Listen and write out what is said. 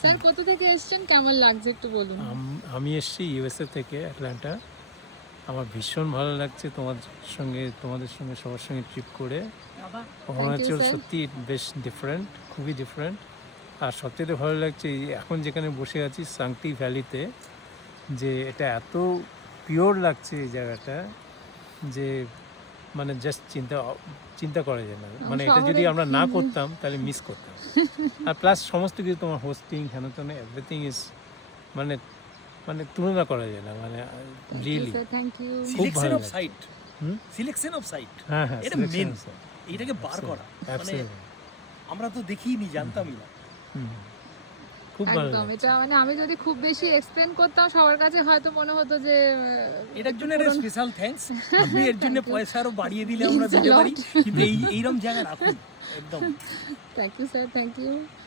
Sir কোথা থেকে এসেছেন, কেমন লাগছে একটু বলুন। আমি এসেছি ইউএসএ থেকে, অ্যাটলান্টা। আমার ভীষণ ভালো লাগছে তোমাদের সঙ্গে সবার সঙ্গে ট্রিপ করে। অরুণাচল sir. সত্যি বেশ ডিফারেন্ট, খুবই ডিফারেন্ট। আর সবচেয়ে ভালো লাগছে এখন যেখানে বসে আছি সাংটি ভ্যালিতে, যে এটা এত পিওর লাগছে এই জায়গাটা, যে মানে জাস্ট চিন্তা করা যায় না। মানে এটা যদি আমরা না করতাম তাহলে মিস করতাম। আর প্লাস সমস্ত কিছু তোমার হোস্টিং হেন তেন এভরিথিং ইজ মানে মানে তুলনা করা যায় না, মানে রিয়েলি থ্যাংক ইউ। খুব সিলেকশন ভালো of sight, selection of sight, হ্যাঁ হ্যাঁ এটা মেন, এটাকে বার করা, মানে আমরা তো দেখিনি, জানতামই না। খুব ভালো একদম, লাগছে। এটা মানে আমি যদি খুব বেশি এক্সপ্লেন করতাম সবার কাছে হয়তো মনে হতো যে এটার জন্য একটা স্পেশাল থ্যাঙ্কস। আপনি এর জন্য পয়সা আরো বাড়িয়ে দিলে আমরা দিতে পারি, কিন্তু এইরকম জায়গা রাখুন একদম। Thank you sir, thank you.